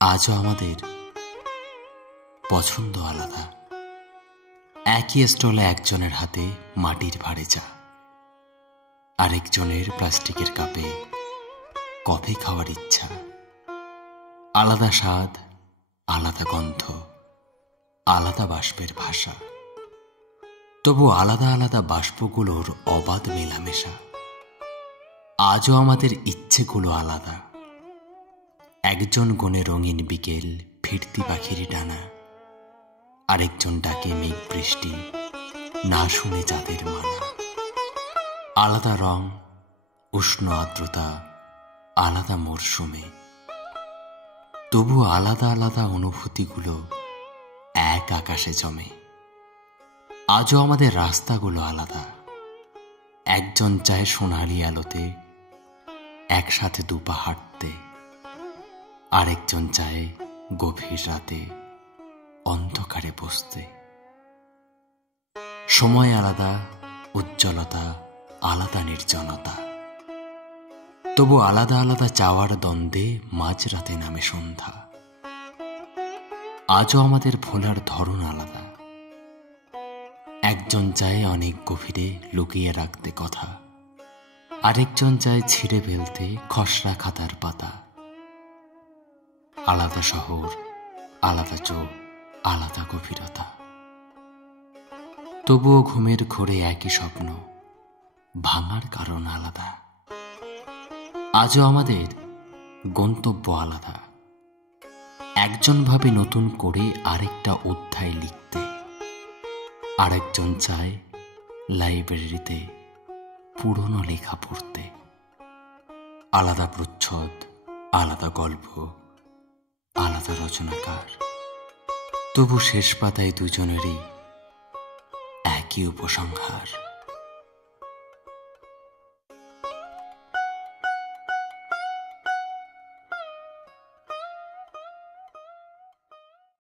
আজও আমাদের পছন্দ আলাদা। একই স্টলে একজনের হাতে মাটির ভাঁড়ে চা, আরেকজনের প্লাস্টিকের কাপে কফি খাওয়ার ইচ্ছা। আলাদা স্বাদ, আলাদা গন্ধ, আলাদা বাষ্পের ভাষা, তবু আলাদা আলাদা বাষ্পগুলোর অবাধ মেলামেশা। আজও আমাদের ইচ্ছেগুলো আলাদা। একজন গুণে রঙিন বিকেল, ফিরতি পাখির ডানা, আরেকজন ডাকে মেঘ বৃষ্টি, না শুনে চাঁদের মানা। আলাদা রং, উষ্ণ আর্দ্রতা, আলাদা মরশুমে, তবু আলাদা আলাদা অনুভূতিগুলো এক আকাশে জমে। আজও আমাদের রাস্তাগুলো আলাদা। একজন চায় সোনালি আলোতে একসাথে দুপা হাঁটতে, আরেকজন চায় গভীর রাতে অন্ধকারে বসতে। সময় আলাদা, উজ্জ্বলতা আলাদা, নির্জনতা, তবু আলাদা আলাদা চাওয়ার দ্বন্দ্বে মাঝরাতে নামে সন্ধ্যা। আজও আমাদের ভোলার ধরন আলাদা। একজন চায় অনেক গভীরে লুকিয়ে রাখতে কথা, আরেকজন চায় ছিঁড়ে ফেলতে খসড়া খাতার পাতা। আলাদা শহর, আলাদা চোখ, আলাদা গভীরতা, তবুও ঘুমের ঘোরে একই স্বপ্ন, ভাঙার কারণ আলাদা। আজও আমাদের গন্তব্য আলাদা। একজন ভাবে নতুন করে আরেকটা অধ্যায় লিখতে, আরেকজন চায় লাইব্রেরিতে পুরনো লেখা পড়তে। আলাদা প্রচ্ছদ, আলাদা গল্প, আলাদা রচনাকার, তবু শেষ পাতায় দুজনেরই একই উপসংহার।